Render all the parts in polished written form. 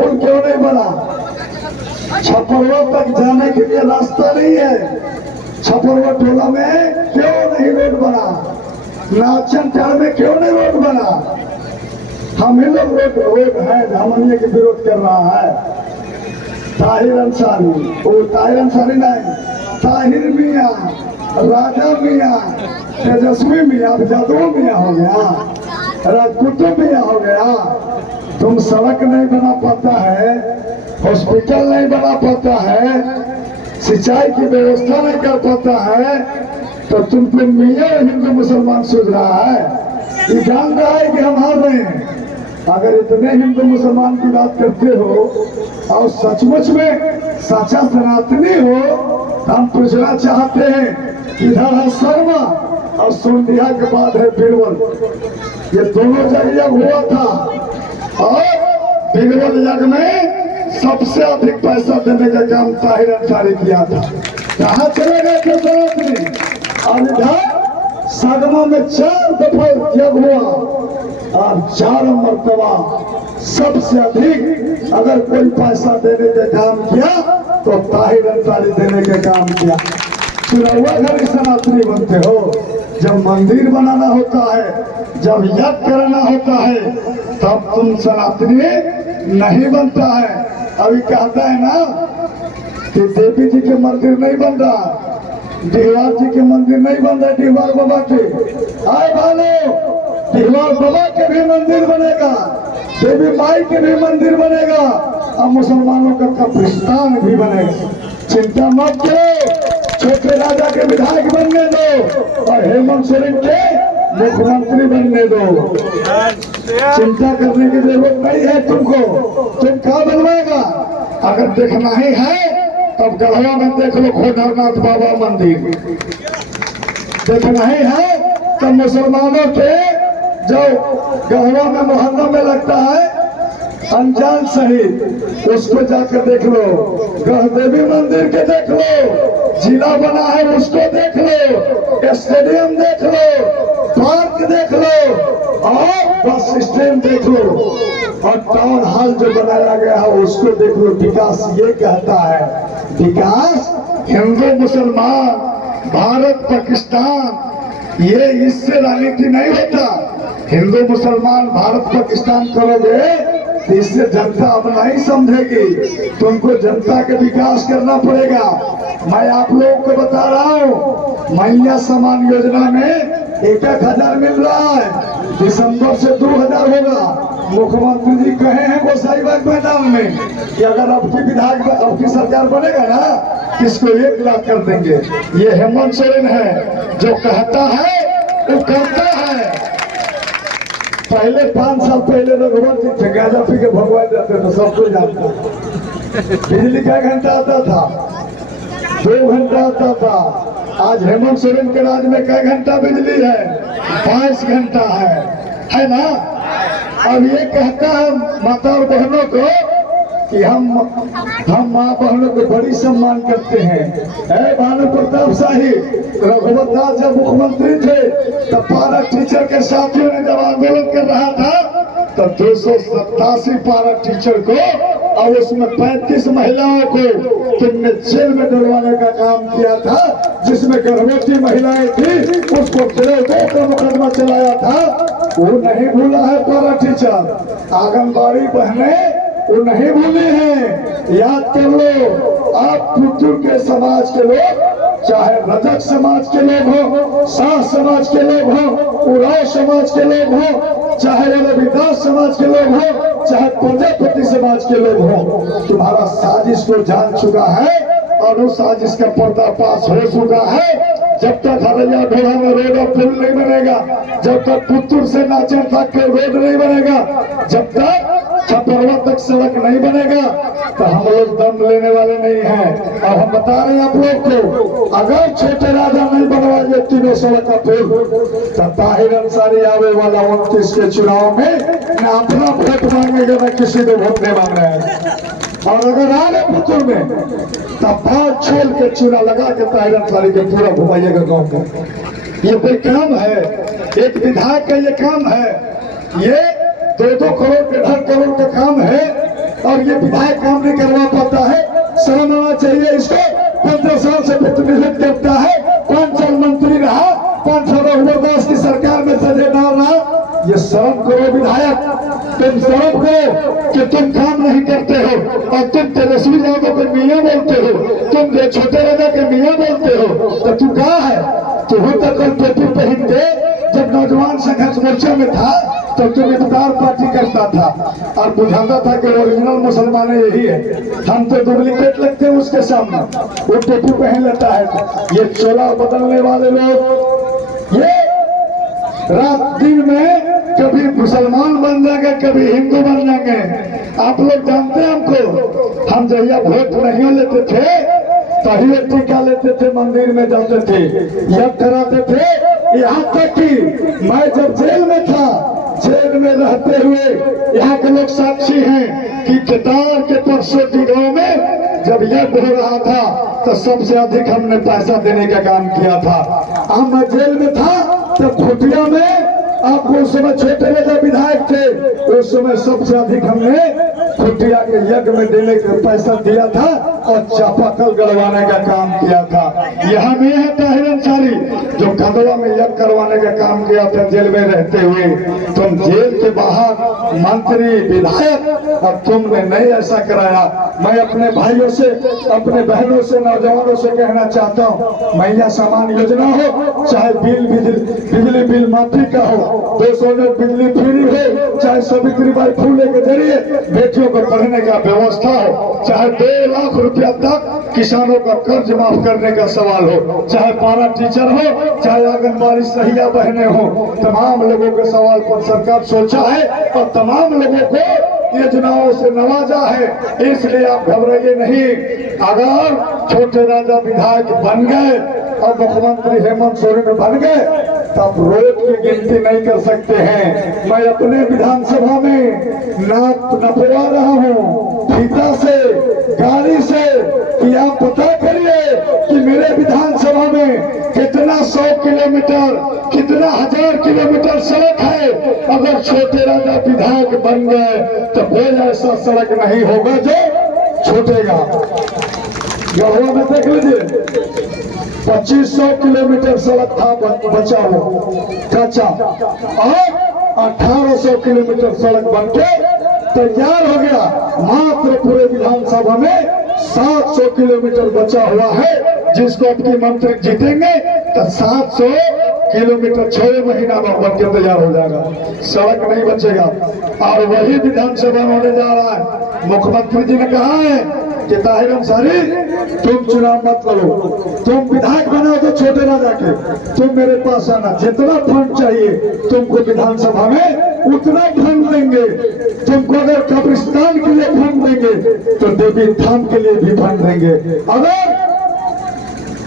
पुल क्यों नहीं बना? छपरवा तक जाने के लिए रास्ता नहीं है। छपरवा टोला में क्यों नहीं रोड बना? नाचनटार में क्यों नहीं रोड बना? हम ही लोग रोड है धामनिया के विरोध कर रहा है। ताहिर अंसारी, वो ताहिर अंसारी नहीं, ताहिर मियाँ, राजा मियाँ, तेजस्वी मियाँ, जादू मियाँ हो गया, राजपूतों मियाँ हो गया। तुम सड़क नहीं बना पाता है, हॉस्पिटल नहीं बना पाता है, सिंचाई की व्यवस्था नहीं कर पाता है, तो तुम पे मियाँ हिंदू मुसलमान सोच रहा है। ये जान रहा है कि हम हार रहे हैं। अगर इतने हिंदू मुसलमान की बात करते हो और सचमुच में सच्चा सनातनी हो, हम पूछना चाहते हैं इधर है शर्मा और सोंदिया के बाद है बीरबल। ये दोनों जग यज्ञ हुआ था और बीरबल यज्ञ में सबसे अधिक पैसा देने का काम ताहिर अंसारी किया था। कहाँ चले गए थे सनातनी? और इधर सगमा में 4 दफा यज्ञ हुआ और 4 मरतबा सबसे अधिक अगर कोई पैसा देने का काम किया तो ताहिर अंसारी देने का काम किया। चुनावा घर सनातनी बनते हो। जब मंदिर बनाना होता है, जब यज्ञ करना होता है, तब तुम सनातनी नहीं बनता है। अभी कहता है ना कि देवी जी के मंदिर नहीं बन रहा, डिहवार जी के मंदिर नहीं बन रहा, डिहवार बाबा के। आए भालो, डिहवार बाबा के भी मंदिर बनेगा, देवी माई के भी मंदिर बनेगा और मुसलमानों का कब्रिस्तान भी बनेगा। चिंता मत करो, छोटे राजा के विधायक बनने दो और हेमंत सोरेन के मुख्यमंत्री बनने दो। चिंता करने की जरूरत नहीं है तुमको। तुम कहाँ बनवाएगा? अगर देखना ही है तब गढ़वा में देख लो खोडरनाथ बाबा मंदिर। देखना ही है तब मुसलमानों के जो गढ़वा में मोहल्ला में लगता है अनजान शहीद, उसको जाकर देख लो। गढ़ देवी मंदिर के देख लो, जिला बना है उसको देख लो, स्टेडियम देख लो, पार्क देख लो और बस स्टैंड देख लो और टाउन हॉल जो बनाया गया है उसको देख लो। विकास ये कहता है, विकास हिंदू मुसलमान, भारत पाकिस्तान, ये इससे राजनीति नहीं होता। हिंदू मुसलमान भारत पाकिस्तान करोगे तो इससे जनता अब नहीं समझेगी। तुमको जनता के विकास करना पड़ेगा। मैं आप लोगों को बता रहा हूँ, महिला सम्मान योजना में 1,000 मिल रहा है, दिसंबर से 2,000 होगा। मुख्यमंत्री जी कहे हैं गोसाईबाग मैदान में कि अगर आपकी विधायक आपकी सरकार बनेगा ना, किसको 1 लाख कर देंगे। ये हेमंत सोरेन है, जो कहता है वो करता है। पहले 5 साल पहले रघुवंश जी थे, गांजा पी के भगवान जाते थे, सबको जानता। बिजली का घंटा आता था, 2 घंटा आता था। आज हेमंत सोरेन के राज में कई घंटा बिजली है? 22 घंटा है ना। अब ये कहता है माता और बहनों को कि हम माँ बहनों को बड़ी सम्मान करते हैं। भानु प्रताप शाही, रघुवर दास जब मुख्यमंत्री थे तब पारा टीचर के साथियों ने जब आंदोलन कर रहा था तो 287 पारा टीचर को और उसमें 35 महिलाओं को तुमने जेल में डलवाने का काम किया था। जिसमें गर्भवती महिलाएं थी उसको 2 का मुकदमा चलाया था। वो नहीं भूला है पारा टीचर। आंगनबाड़ी बहनें वो नहीं भूली हैं। याद कर लो, आप पुतुर के समाज के लोग, चाहे रजक समाज के लोग हो, शाह समाज के लोग हो, उराव समाज के लोग हो, चाहे रविदास समाज के लोग हो, चाहे प्रजापति समाज के लोग हो, तुम्हारा साजिश को जान चुका है और उस साजिश का पर्दाफाश हो चुका है। जब तक हरैया ढोला में रोड और पुल नहीं बनेगा, जब तक पुतुर से नाचन तक के रोड नहीं बनेगा, जब तक छपरवा तक सड़क नहीं बनेगा, तो हम लोग दम लेने वाले नहीं हैं। और हम बता रहे हैं आप लोग को, अगर छोटे राजा नहीं बनवाए तीनों सड़क का पुल, तो ताहिर अंसारी आने वाला 29 के चुनाव में न अपना वोट मांगेगा न किसी को वोट नहीं मांग रहे हैं। और अगर आ रहे पुतुर में तब भाग छोड़ के चूना लगा के ताहिर अंसारी के पूरा घुमाइएगा गाँव को। ये कोई काम है? एक विधायक का ये काम है? ये 2-2 करोड़ के 2.5 करोड़ का काम है और और ये विधायक काम नहीं करवा पाता है, शर्म आना चाहिए इसको। 15 साल से प्रतिनिधित्व करता है, 5 साल मंत्री रहा, 5 साल रघुवर की सरकार में सजेदार रहा। ये शर्म करो विधायक, तुम शर्म करो कि तुम काम नहीं करते हो और तुम तेजस्वी यादव के मियाँ बोलते हो, तुम जो छोटे राजा के मियाँ बोलते हो। तो तू कहाँ है? तू तो कल टोपी पहन के जब नौजवान संघर्ष मोर्चा में था तो तुम इफ्तार पार्टी करता था और बुझाता था कि ओरिजिनल मुसलमान यही है, हम तो डुप्लीकेट लगते हैं उसके सामने। वो टोपी पहन लेता है। ये चोला बदलने वाले लोग ये रात दिन में कभी मुसलमान बन जाएंगे, कभी हिंदू बन जाएंगे। आप लोग जानते हैं हमको, हम जहिया वोट नहीं लेते थे तभी टीका लेते थे, मंदिर में जाते थे, यज्ञ कराते थे। यहाँ तक कि मैं जब जेल में था, जेल में रहते हुए यहाँ के लोग साक्षी हैं कि केदार के परसों की गाँव में जब यज्ञ हो रहा था तो सबसे अधिक हमने पैसा देने का काम किया था। अब मैं जेल में था तब खुटिया में, आपको उस समय छोटे राजा विधायक थे, उस समय सबसे अधिक हमने खुटिया के यज्ञ में देने का पैसा दिया था और चापाकल गड़वाने का काम किया था। यहाँ में है ताहिर अंसारी जो खंडवा में यज्ञ करवाने का काम किया था जेल में रहते हुए। तुम जेल के बाहर मंत्री विधायक और तुमने नहीं ऐसा कराया। मैं अपने भाइयों से, अपने बहनों से, नौजवानों से कहना चाहता हूँ, मैया समान योजना हो, चाहे बिजली बिल माफी का हो, 200 यूनिट बिजली फ्री हो, चाहे सावित्रीबाई फूले के जरिए बेटियों को पढ़ने का व्यवस्था हो, चाहे 2 लाख रुपया तक किसानों का कर्ज माफ करने का सवाल हो, चाहे पारा टीचर हो, चाहे आंगनबाड़ी सहिया बहने हो, तमाम लोगों के सवाल पर सरकार सोचा है और तमाम लोगों को योजनाओं से नवाजा है। इसलिए आप घबराइए नहीं। अगर छोटे राजा विधायक बन गए और मुख्यमंत्री हेमंत सोरेन बन गए तब रोड की गिनती नहीं कर सकते हैं। मैं अपने विधानसभा में नपवा रहा हूँ फीता से, गाड़ी से, कि आप पता करिए कि मेरे विधानसभा में कितना 100 किलोमीटर, कितना 1000 किलोमीटर सड़क है। अगर छोटे राजा विधायक बन गए तो कोई ऐसा सड़क नहीं होगा जो छूटेगा। गढ़वा में देख लीजिए 2500 किलोमीटर सड़क था बचा हुआ कच्चा और 1800 किलोमीटर सड़क बनके तैयार हो गया। मात्र पूरे विधानसभा में 700 किलोमीटर बचा हुआ है, जिसको आपके मंत्री जीतेंगे तो 700 किलोमीटर 6 महीना में बनकर तैयार हो जाएगा, सड़क नहीं बचेगा। और वही विधानसभा में होने जा रहा है। मुख्यमंत्री जी ने कहा है कि ताहिर अंसारी तुम चुनाव मत करो, तुम विधायक बनाओ तो छोटे राजा के, तुम मेरे पास आना, जितना फंड चाहिए तुमको विधानसभा में उतना फंड देंगे। तुमको अगर कब्रिस्तान के लिए फंड देंगे तो देवी धाम के लिए भी फंड देंगे। अगर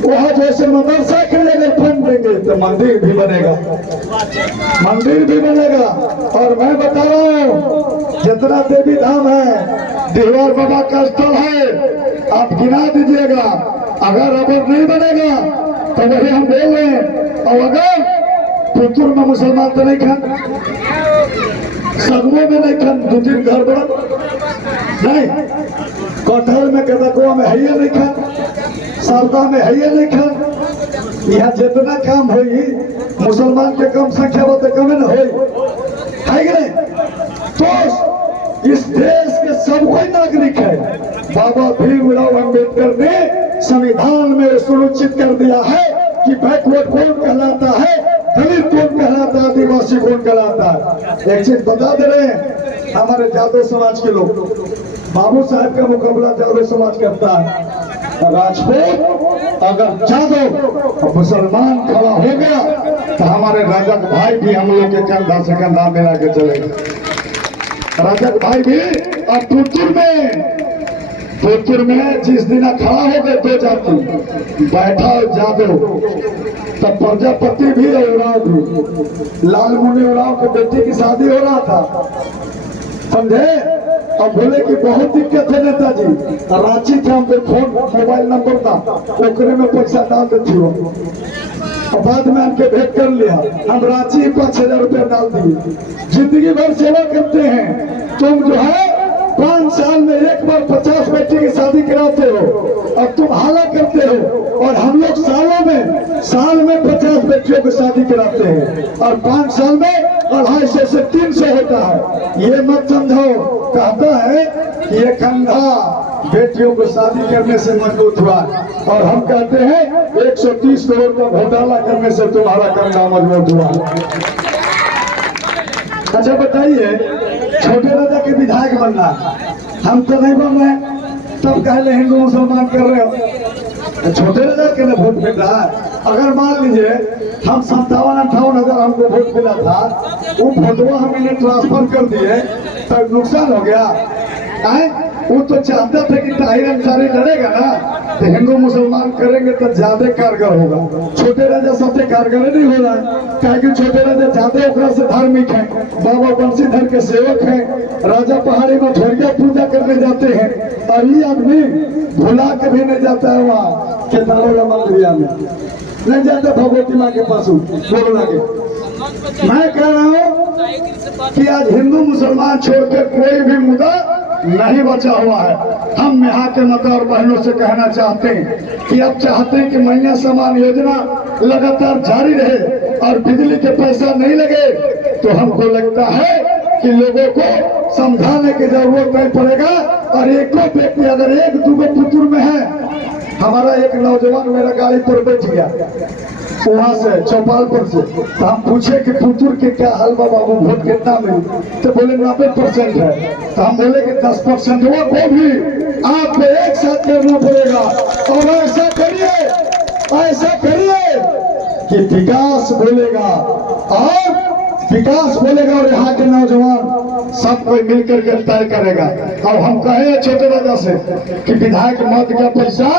वहाँ जैसे मदरसा के लिए अगर फंड देंगे तो मंदिर भी बनेगा, मंदिर भी बनेगा। और मैं बता रहा हूँ जितना देवी धाम है, देवर बाबा का स्थल है, आप गिना दीजिएगा। अगर अगर नहीं बनेगा तो वही हम बोल रहे हैं। और अगर पुतुर में मुसलमान तो नहीं खान, सगमों में नहीं खान, 2-3 घर बड़ा नहीं, कटहल में कदकुआ में है नहीं खान, शारदा में है नहीं खान। यहाँ जितना काम होगी मुसलमान के कम संख्या हो तो कम न हो, है कि नहीं? तो इस देश के सब कोई नागरिक है। बाबा भीमराव अंबेडकर ने संविधान में सुनिश्चित कर दिया है कि बैकवर्ड कौन कहलाता है, दलित कौन कहलाता है, आदिवासी कौन कहलाता है। एक चीज बता दे रहे हैं, हमारे जादव समाज के लोग, बाबू साहब का मुकाबला जादव समाज करता है। राजपूत अगर जादव मुसलमान खड़ा हो गया तो हमारे रजक भाई भी हम लोग के कंधा से कंधा मिला के चलेंगे। रजक भाई भी और पुतुर में जिस दिन खड़ा हो गए 2 जाति, बैठा जादव, तब प्रजापति भी और उराव भी, लालमुनि उराव के बेटी की शादी हो रहा था, समझे। और बोले कि बहुत दिक्कत है नेताजी, रांची थे, हम पे फोन मोबाइल नंबर था, ओकरे में पैसा डाल देती हो। और बाद में हमके भेंट कर लिया, हम रांची 5000 रुपया डाल दिए। जिंदगी भर सेवा करते हैं, तुम जो है 5 साल में एक बार 50 बेटी की शादी कराते हो और तुम हाला करते हो। और हम लोग साल में 50 बेटियों की शादी कराते हैं और 5 साल में 250 से 300 होता है। ये मत समझो, कहता है कि ये कंधा बेटियों को शादी करने से मजबूत हुआ और हम कहते हैं 130 करोड़ का घोटाला करने से तुम्हारा कंधा मजबूत हुआ। अच्छा बताइए, छोटे राजा के विधायक बनना, हम तो नहीं बन रहे, तब कहले हिंदू मुसलमान कर रहे हो। छोटे राजा के लिए वोट मिल रहा है। अगर मान लीजिए हम 57-58 हजार हमको वोट मिला था, वो वोटवा हमने ट्रांसफर कर दिए तब नुकसान हो गया है। वो तो चाहता था कि ताहिर अंसारी लड़ेगा ना तो हिंदू मुसलमान करेंगे तो ज्यादा कारगर होगा। छोटे राजा सबसे कारगर नहीं हो रहा है, क्योंकि छोटे राजा ज्यादा ओकरा से धार्मिक है, बाबा बंशीधर के सेवक हैं, राजा पहाड़ी में ठोरिया पूजा करने जाते हैं और ये आदमी भुला के भी नहीं जाता है वहाँ के दारोगा मंदिरिया में नहीं जाता भगवती माँ के पास बोलना के। मैं कह रहा हूँ कि आज हिंदू मुसलमान छोड़कर कोई भी मुद्दा नहीं बचा हुआ है। हम यहाँ के माता और बहनों से कहना चाहते हैं कि अब चाहते हैं कि मैया समान योजना लगातार जारी रहे और बिजली के पैसा नहीं लगे, तो हमको लगता है कि लोगों को समझाने की जरूरत नहीं पड़ेगा। और एक व्यक्ति अगर 1-2 पुतुर में है, हमारा एक नौजवान मेरा गाड़ी पर बैठ गया वहां से चौपालपुर से, तो हम पूछे कि पुतुर के क्या हाल बाबू, वोट कितना मिली, तो बोले 90% है। तो हम बोले कि 10% को भी आपको एक साथ करना पड़ेगा और ऐसा करिए कि विकास बोलेगा और यहाँ के नौजवान सब कोई मिलकर के तय करेगा। और हम कहे छोटे राजा से कि विधायक मत का पैसा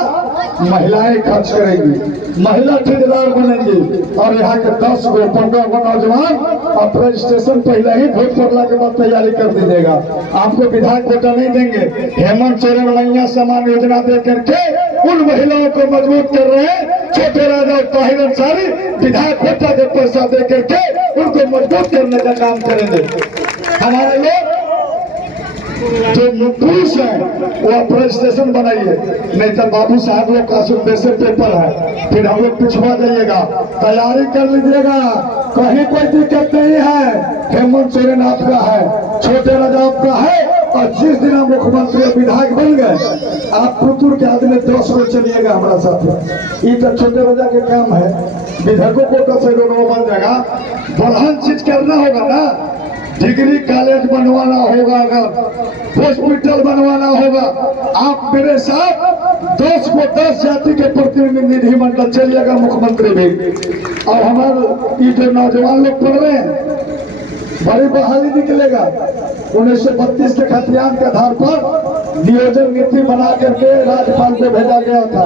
महिलाएं खर्च करेंगी, महिला ठेकेदार बनेंगी और यहाँ के 10-15 नौजवान और रजिस्ट्रेशन पहले ही वोट पड़ने के बाद तैयारी कर दीजिएगा। आपको विधायक कोटा नहीं देंगे। हेमंत सोरेन मैया समान योजना दे करके उन महिलाओं को मजबूत कर रहे हैं। छोटे राजा और ताहिर अंसारी विधायक कोटा के पैसा दे करके उनको मजबूत करने का काम करेंगे। हमारे लोग जो पुरुष है वो आप रजिस्ट्रेशन बनाइए, नहीं तो बाबू साहब लोग का वैसे पेपर है, फिर हम लोग पिछवा जाइएगा। तैयारी कर लीजिएगा, कहीं कोई दिक्कत नहीं है। हेमंत सोरेन आपका है, छोटे राजा आपका है और जिस दिन आप मुख्यमंत्री विधायक बन गए आप पुतुर के आदमी 10 को चलिएगा हमारा साथ। ये तो छोटे राजा के काम है। विधायकों को से बन जाएगा, बढ़ान चीज करना होगा ना, डिग्री कॉलेज बनवाना होगा, अगर हॉस्पिटल बनवाना होगा। आप मेरे साथ 10 को 10 जाति के प्रतिनिधि मंडल चलिएगा मुख्यमंत्री भी। और हमारे ये जो नौजवान लोग पढ़ रहे हैं बड़ी बहाली निकलेगा। 1932 के खतियान के आधार पर नियोजन नीति बना करके राज्यपाल को भेजा गया था,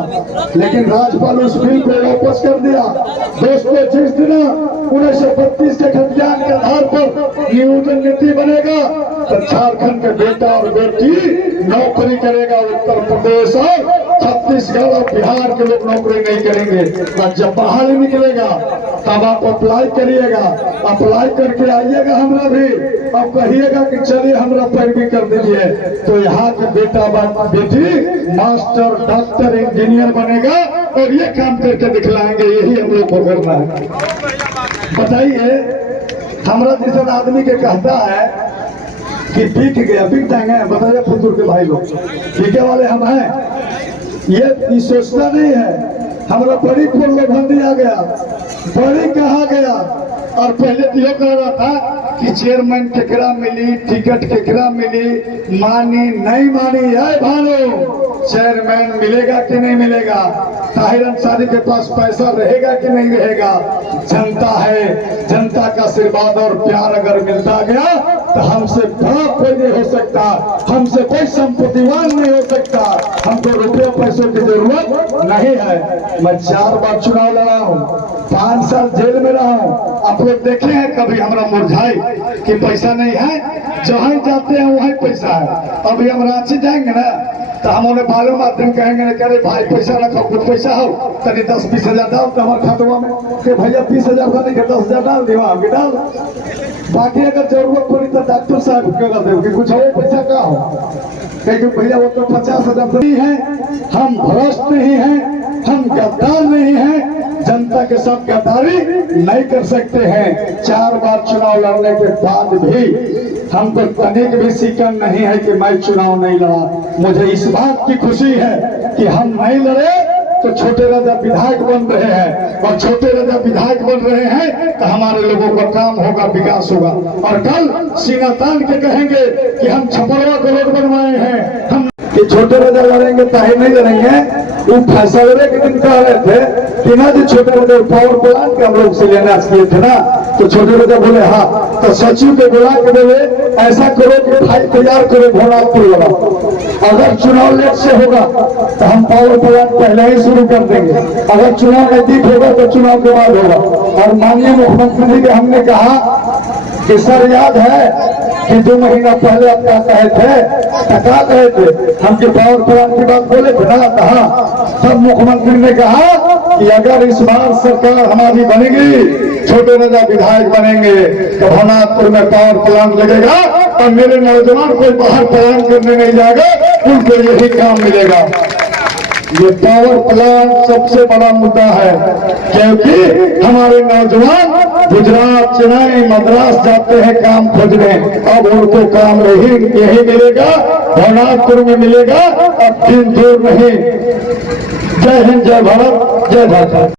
लेकिन राज्यपाल उस बिल को वापस कर दिया। दोस्तों, जिस दिन 1932 के खतियान के आधार पर नियोजन नीति बनेगा तो झारखंड के बेटा और बेटी नौकरी करेगा, उत्तर प्रदेश और छत्तीसगढ़ और बिहार के लोग नौकरी नहीं करेंगे। और जब बहाली निकलेगा तब आप अप्लाई करिएगा, अप्लाई करके आइएगा हमरा भी, अब कहिएगा कि चलिए हमरा पैरवी कर दीजिए, तो यहाँ के बेटा बेटी मास्टर, डॉक्टर, इंजीनियर बनेगा और ये काम करके दिखलाएंगे। यही हम लोग को करना है। बताइए, हमरा जैसा आदमी के कहता है कि बिक जाएंगे, बताइए पुतुर के भाई लोग बिके वाले हम हैं। ये सोचना नहीं है। हमारा बड़ी प्रलोभन आ गया, बड़ी कहा गया। और पहले तो ये कह रहा था कि चेयरमैन केकरा मिली, टिकट केकरा मिली, मानी नहीं मानी है भानो, चेयरमैन मिलेगा कि नहीं मिलेगा, ताहिर अंसारी के पास पैसा रहेगा कि नहीं रहेगा, जनता है, जनता का आशीर्वाद और प्यार अगर मिलता गया तो हमसे बड़ा कोई नहीं हो सकता, हमसे कोई संपत्तिवान नहीं हो सकता। हमको रुपये पैसों की जरूरत नहीं है। मैं 4 बार चुनाव लड़ा हूँ, 5 साल जेल में रहा हूँ। आप लोग देखे हैं कभी हमारा मुरझाई कि पैसा नहीं है? जहाँ जाते हैं वहीं पैसा है। अभी हम रांची जाएंगे ना तो हम उन्हें मालूम आदमी कहेंगे ना, करे भाई पैसा रखो, कुछ पैसा हो तभी 10-20 हजार डाल तो हमारे खातवा में, कि भैया 20 हजार नहीं 10 हजार डाल दिया, हम भी डाल। बाकी अगर जरूरत पड़ी तो डॉक्टर साहब कह दे कि कुछ हो पैसा का हो। क्योंकि भैया वो तो 50,000 नहीं है, हम भ्रष्ट नहीं हैं, हम गद्दार नहीं हैं, जनता के साथ गद्दारी नहीं कर सकते हैं। 4 बार चुनाव लड़ने के बाद भी हमको तनिक भी शिकन नहीं है कि मैं चुनाव नहीं लड़ा। मुझे इस बात की खुशी है कि हम नहीं लड़े तो छोटे राजा विधायक बन रहे हैं, और छोटे राजा विधायक बन रहे हैं तो हमारे लोगों का काम होगा, विकास होगा। और कल सीना तान के कहेंगे कि हम छपरवा को रोड बनवाए हैं, हम कि छोटे राजा लड़ेंगे ताही नहीं लड़ेंगे। वो फैसले के दिन कह रहे थे कि ना जी छोटे राजा पावर प्लांट के हम लोग से लेना किए थे ना, तो छोटे राजा बोले हाँ, तो सचिव के बुला के बोले ऐसा करो कि फाइल तैयार करो भोलापुर वाला, अगर चुनाव लेट से होगा तो हम पावर प्लांट पहले ही शुरू कर देंगे, अगर चुनाव नजदीक होगा तो चुनाव के बाद होगा। और माननीय मुख्यमंत्री जी के हमने कहा कि सर याद है कि 2 महीना पहले आप क्या कहे थे, टका कहे थे, हम जो पावर प्लांट की बात बोले थे ना, कहा तब मुख्यमंत्री ने कहा कि अगर इस बार सरकार हमारी बनेगी, छोटे राजा विधायक बनेंगे तो भवनाथपुर में पावर प्लांट लगेगा और मेरे नौजवान कोई बाहर प्लान करने नहीं जाएगा, उनको यही काम मिलेगा। ये पावर प्लांट सबसे बड़ा मुद्दा है, क्योंकि हमारे नौजवान गुजरात, चेन्नई, मद्रास जाते हैं काम खोजने, अब उनको काम यही मिलेगा, भवनाथपुर में मिलेगा, अब दिन दूर नहीं। जय हिंद, जय भारत, जय भारत।